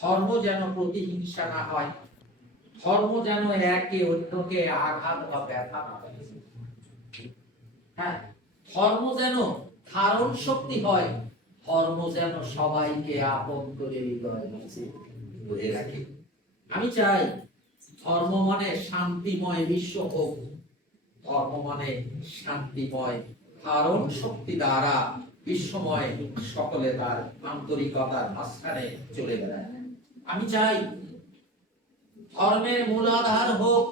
ধর্ম যেন প্রতিহিংসা না হয়, ধর্ম যেন একে অন্যকে আঘাত বা ব্যথা না করে। হ্যাঁ, ধর্ম যেন ধারণ শক্তি হয়, ধর্ম যেন সবাইকে আপন করে হৃদয়ে ধরে রাখে। আমি চাই ধর্ম মানে শান্তিময় বিশ্ব হোক, ধর্ম মানে শান্তিময় ধারণ শক্তি দ্বারা বিশ্বময় সকলে তার আন্তরিকতার মাঝখানে চলে বেড়ায়। আমি চাই ধর্মের মূলাধার হোক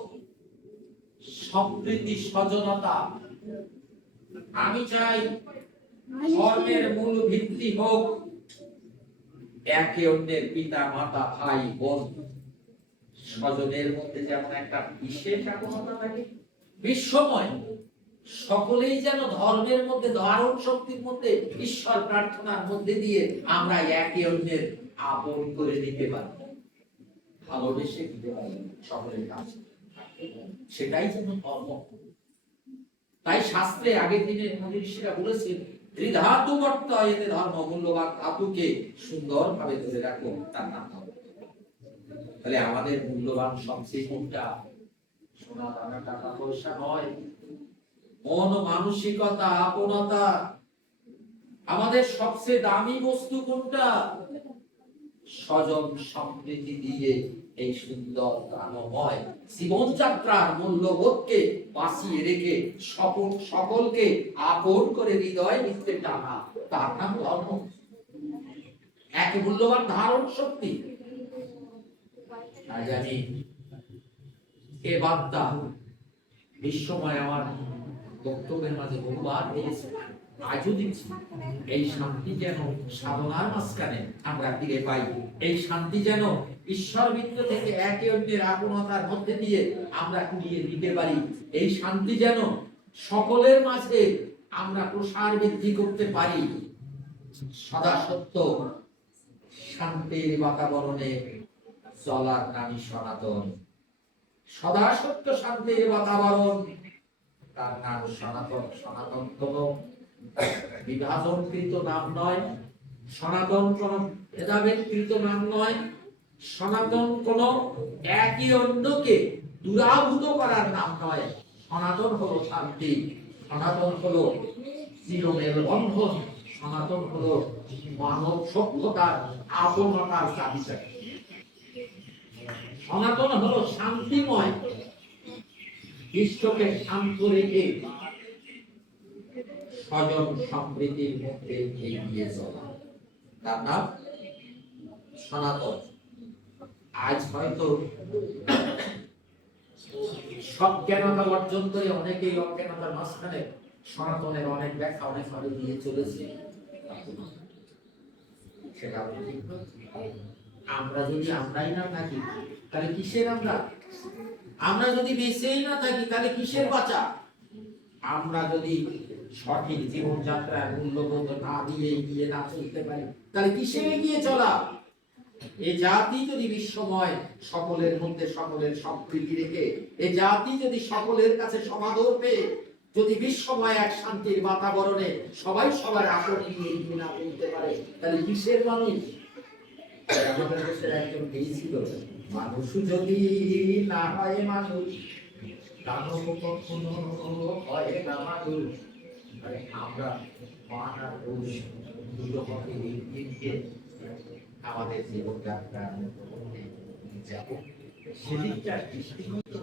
সম্প্রীতি সজনতা। আমি চাই ধর্মের মূল ভিত্তি হোক একে অন্যের পিতা মাতা ভাই বোন স্বজনের মধ্যে যেমন একটা বিশেষ আপনতা থাকে, বিশ্বময় সকলেই যেন ধর্মের মধ্যে ধারণ শক্তির মধ্যে ঈশ্বর প্রার্থনার মধ্যে দিয়ে আমরা একে অন্যের আপন করে নিতে পারি, ভালোবেসে দিতে পারি সকলের কাছে, সেটাই যেন ধর্ম। তাই শাস্ত্রে আগের দিনে ঋষিরা বলেছেন ত্রিধাতু বর্তয়তে ধর্ম, মূল্যবান ধাতুকে সুন্দরভাবে ধরে রাখো, তার নাম ধর্ম। তাহলে আমাদের মূল্যবান সবচেয়ে কোনটা? সোনা দানা টাকা পয়সা নয়, মন মানসিকতা আপনতা। আমাদের সবচেয়ে দামি বস্তু কোনটা? স্বজন সম্প্রীতি দিয়ে এই সুন্দর প্রাণময় জীবনযাত্রার মূল্যবোধকে বাঁচিয়ে রেখে সকলকে আপন করে হৃদয় নিতে টানা, তার নাম ধর্ম। এক মূল্যবান ধারণ শক্তি। আজ আমি এ বার্তা বিশ্বময় আমার বক্তব্যের মাঝে বহুবার দিয়েছি, আজও দিচ্ছি। এই শান্তি যেন সাধনার মাঝখানে আমরা ফিরে পাই, এই শান্তি যেন ঈশ্বর বৃত্ত থেকে একে অন্যের আপনতার মধ্যে দিয়ে আমরা কুড়িয়ে দিতে পারি, এই শান্তি যেন সকলের মাঝে আমরা প্রসার বৃদ্ধি করতে পারি। সদা সত্য শান্তির বাতাবরণে চলার নামই সনাতন। সদা সত্য শান্তির বাতাবরণ, তার নাম সনাতন। সনাতন কোন বিভাজনকৃত নাম নয়, সনাতন কোন ভেদাভেদকৃত নাম নয়, সনাতন কোন একই অন্যকে দুরাভূত করার নাম নয়। সনাতন হলো শান্তি, সনাতন হলো চিরমেল বন্ধন, সনাতন হলো মানব সভ্যতার আপনতার চাবিকাঠি। সনাতন হলো শান্তিময় বিশ্বকে শান্ত রেখে স্বজন সম্প্রীতির মধ্যে এগিয়ে চলা, তার নাম সনাতন। আজ হয়তো সব জ্ঞানতা অর্জন করে অনেকেই অজ্ঞানতার মাঝখানে সনাতনের অনেক ব্যাখ্যা অনেক ভাবে দিয়ে চলেছে। সেটা আমরা যদি আমরাই না থাকি তাহলে কিসের আমরা? আমরা যদি বেঁচেই না থাকি তাহলে কিসের বাঁচা? আমরা যদি সঠিক জীবনযাত্রার মূল্যবোধ না দিয়ে এগিয়ে না চলতে পারি তাহলে কিসের এগিয়ে চলা? এই জাতি যদি বিশ্বময় সকলের মধ্যে সকলের সম্প্রীতি রেখে, এই জাতি যদি সকলের কাছে সমাদর পেয়ে যদি বিশ্বময় এক শান্তির বাতাবরণে সবাই সবার আপন নিয়ে এগিয়ে না চলতে পারে তাহলে কিসের মানুষ? আমাদের দেশের একজন গেয়েছিল, মানুষ যদি না হয় মানুষ, দানব কখনো হয় না মানুষ। আমরা মান আর দোষ দুটো পথে এগিয়ে গিয়ে আমাদের জীবনযাত্রা যাব, সেদিকটা দৃষ্টিগত